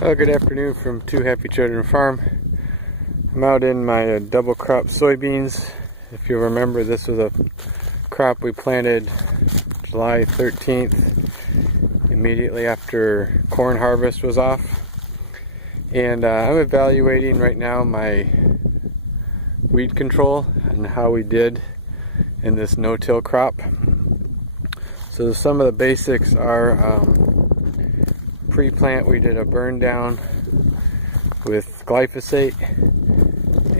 Well, good afternoon from Two Happy Children Farm. I'm out in my double crop soybeans. If you remember, this was a crop we planted July 13th, immediately after corn harvest was off. And I'm evaluating right now my weed control and how we did in this no-till crop. So some of the basics are pre-plant we did a burn down with glyphosate,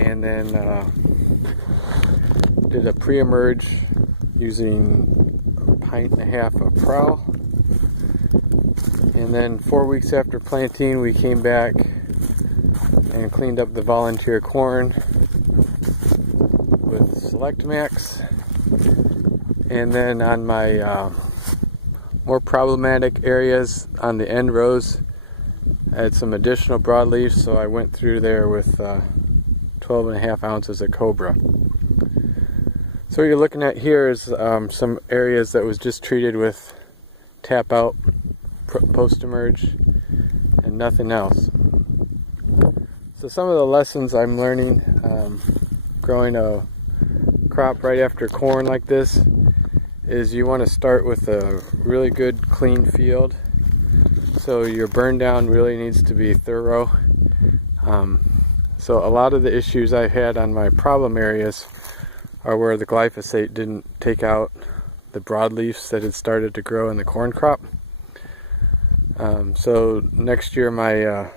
and then did a pre-emerge using 1.5 pints of prowl. And then 4 weeks after planting we came back and cleaned up the volunteer corn with Select Max. And then on my more problematic areas on the end rows, I had some additional broadleaf, so I went through there with 12.5 ounces of Cobra. So what you're looking at here is some areas that was just treated with tap out post-emerge and nothing else. So some of the lessons I'm learning growing a crop right after corn like this is you want to start with a really good clean field. So your burn down really needs to be thorough. So a lot of the issues I've had on my problem areas are where the glyphosate didn't take out the broadleafs that had started to grow in the corn crop. So next year my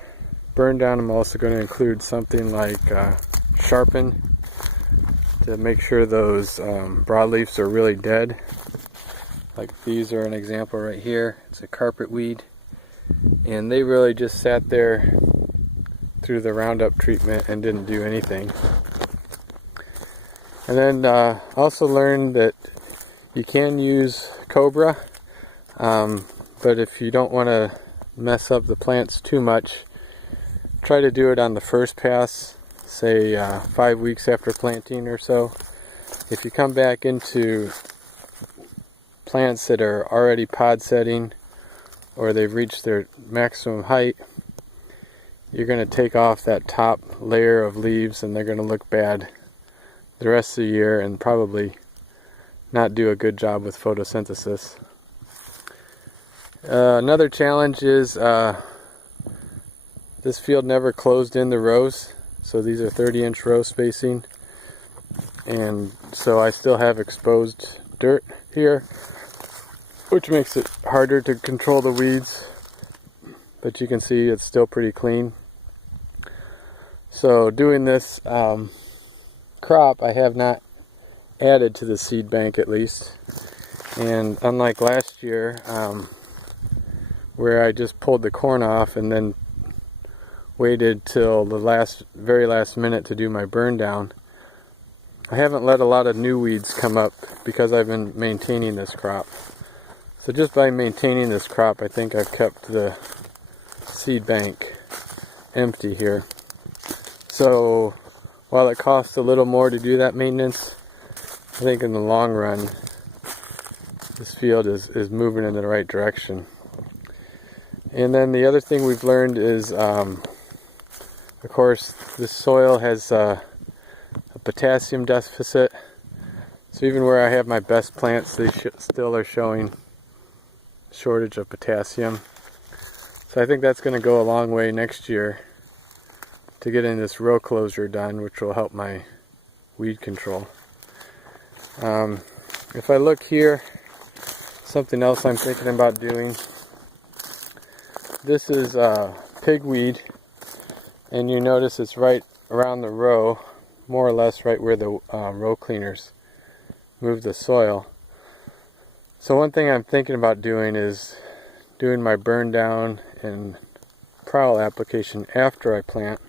burn down, I'm also going to include something like sharpen to make sure those broadleafs are really dead. Like these are an example right here. It's a carpet weed, and they really just sat there through the Roundup treatment and didn't do anything. And then also learned that you can use Cobra, but if you don't want to mess up the plants too much, try to do it on the first pass, say 5 weeks after planting or so. If you come back into plants that are already pod setting or they've reached their maximum height, you're going to take off that top layer of leaves and they're going to look bad the rest of the year and probably not do a good job with photosynthesis. Another challenge is this field never closed in the rows, so these are 30-inch row spacing, and so I still have exposed dirt here, which makes it harder to control the weeds, but you can see it's still pretty clean. So doing this crop, I have not added to the seed bank at least, and unlike last year where I just pulled the corn off and then waited till the very last minute to do my burn down, I haven't let a lot of new weeds come up because I've been maintaining this crop. So just by maintaining this crop, I think I've kept the seed bank empty here. So while it costs a little more to do that maintenance, I think in the long run this field is moving in the right direction. And then the other thing we've learned is, of course, this soil has a potassium deficit. So even where I have my best plants, they still are showing shortage of potassium. So I think that's going to go a long way next year to getting this row closure done, which will help my weed control. If I look here, something else I'm thinking about doing, this is pigweed, and you notice it's right around the row, more or less right where the row cleaners move the soil. So one thing I'm thinking about doing is doing my burn down and prowl application after I plant,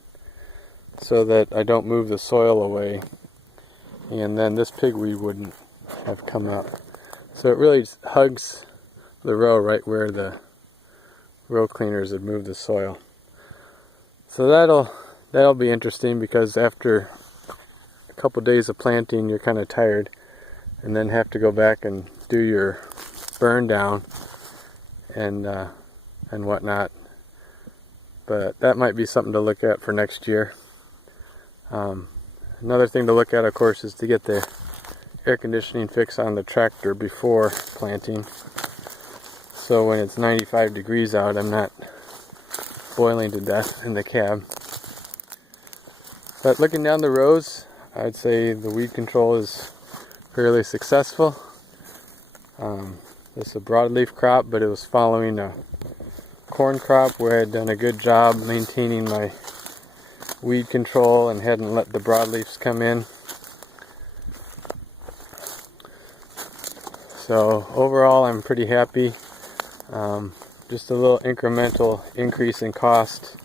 so that I don't move the soil away, and then this pigweed wouldn't have come up. So it really hugs the row right where the row cleaners would move the soil. So that'll be interesting, because after a couple days of planting you're kind of tired, and then have to go back and do your burn down and whatnot. but that might be something to look at for next year. Another thing to look at, of course, is to get the air conditioning fix on the tractor before planting, so when it's 95 degrees out I'm not boiling to death in the cab. But looking down the rows, I'd say the weed control is fairly successful. This is a broadleaf crop, but it was following a corn crop where I had done a good job maintaining my weed control and hadn't let the broadleaves come in. So overall I'm pretty happy. Just a little incremental increase in cost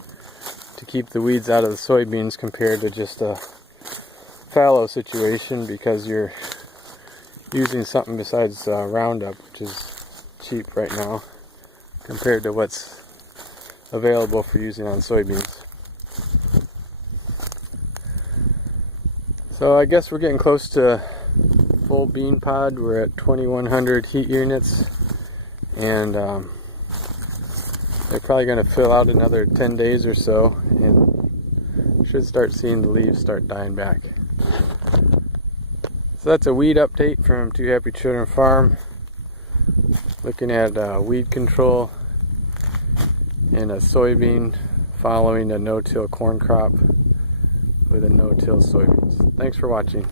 to keep the weeds out of the soybeans compared to just a fallow situation, because you're using something besides Roundup, which is cheap right now compared to what's available for using on soybeans. So I guess we're getting close to full bean pod. We're at 2100 heat units, and they're probably going to fill out another 10 days or so, and should start seeing the leaves start dying back. So that's a weed update from Two Happy Children Farm, looking at weed control in a soybean following a no-till corn crop with a no-till soybeans. Thanks for watching.